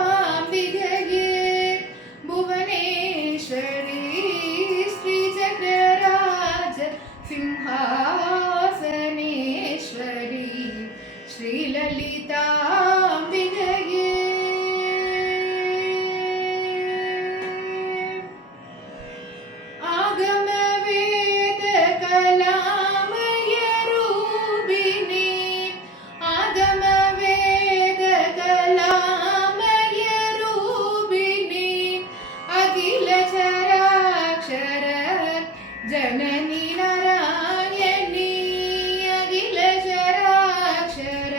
श्रीललिताम्बिकये भुवनेश्वरी श्रीचक्रराज सिंहासनेश्वरी श्रीललिताम्बिकये जननी नारायणी अखिल चराक्षर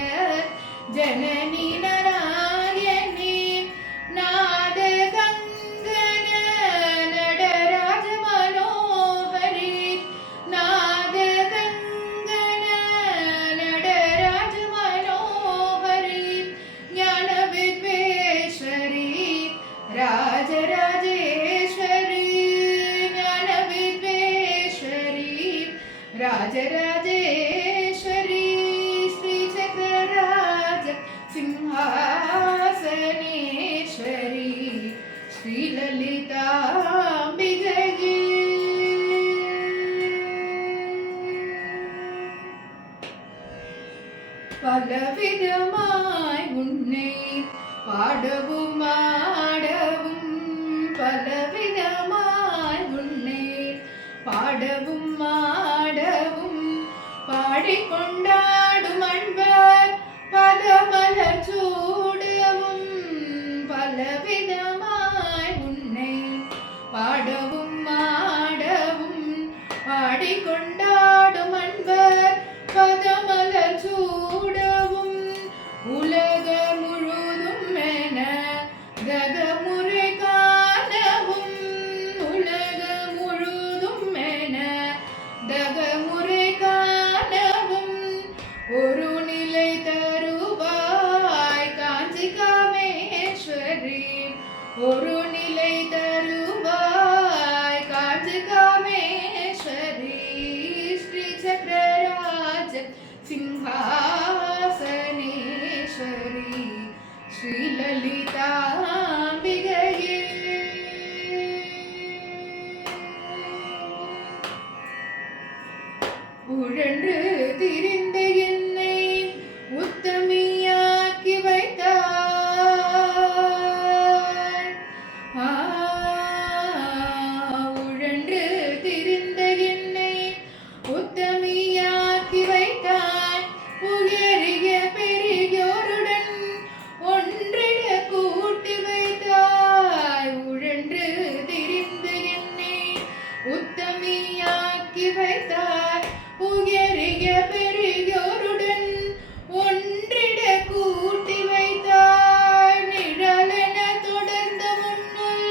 जननी नारायणी नाद कंगन नटराज मनोहरी नाद कंगन नटराज मनोहरी ज्ञान विद्वेश्वरी राजराजेश्वरी राजराजेश्वरी श्रीचक्रराज सिंहासनेश्वरी श्रीललिताम्बिकये பலவிதமாய் உன்னை பாடவும் ஆடவும் பலவிதமாய் உன்னை பாடவும் ஆடவும் பாடிக்கொண்டாடும் அன்பர் பதமலர் சூடவும் பலவிதமாய் உன்னை பாடவும் ஆடவும் பாடிக்கொண்டாடும் அன்பர் பதமலர் சூடவும் உலக முழுதும் என தகமுறை காணவும் உலக முழுதும் என தகமுறை காணவும் ஒரு நிலை தருவாய் காஞ்சி காமேஸ்வரி ஒரு நிலை தருவாய் காஞ்சி காமேஸ்வரி ஸ்ரீ சக்கரராஜ சிங்காசனேஸ்வரி ஸ்ரீலலிதாம்பிகயே உழன்று திரிந்த என்னை உத்தமியாக்கி வைத்தாய் உழன்று திரிந்த என்னை உத்தமியாக்கி வைத்தாய் உயரிய பெரியோருடன் ஒன்றிட கூட்டி வைத்தாய் உழன்று திரிந்த என்னை உத்தமியாக்கி வைத்தாய் உயரிய பெரியோருடன் ஒன்றிட கூட்டி வைத்தாய் நிழலென தொடர்ந்த முன்னுள்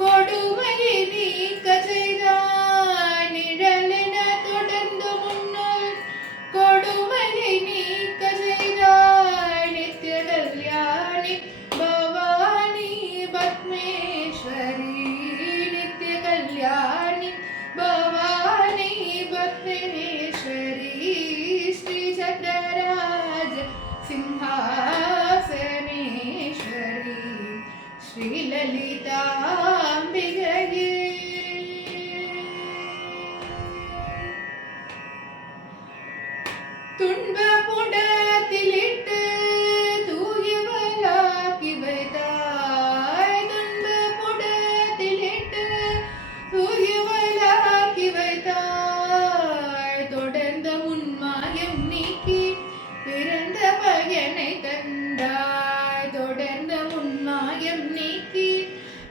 கொடுமையை நீக்க செய்தாய் நிழலென தொடர்ந்த முன்னுள் கொடுமையை நீக்க செய்தாய் நித்ய கல்யாணி பவானி பத்மேஸ்வரி நித்ய கல்யாணி பவானி பத்மேஸ்வரி ஸ்ரீ சக்கரராஜ சிங்காசனேஸ்வரி ஸ்ரீலலிதாம்பிகயே துன்பப்புடத்திலிட்டு தூயவளாக்கி வைத்தாய் துன்பப்புடத்திலிட்டு தூயவளாக்கி வைத்தாய் தொடர்ந்த முன்மாயம் நீக்கி பிறந்த பையனை தந்தாய் தொடர்ந்த முன்மாயம் நீக்கி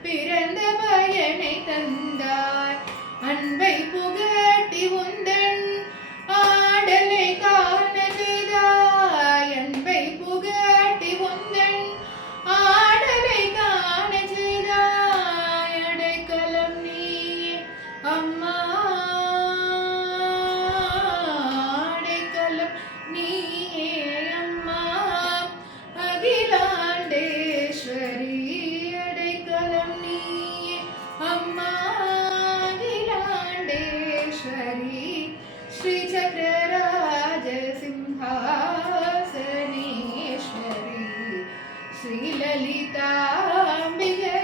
பிறந்த பையனை தந்தாய் அன்பை புகட்டி உந்தன் ஆடலை காண செய்தாய் அன்பை புகட்டி உந்தன் ஆடலை காண செய்தாய் அடைக்கலம் நீயே அம்மா அடைக்கலம் நீயே அம்மா அகிலாண்டேஸ்வரி அடைக்கலம் நீயே அம்மா அகிலாண்டேஸ்வரி லலிதாம்பிகையே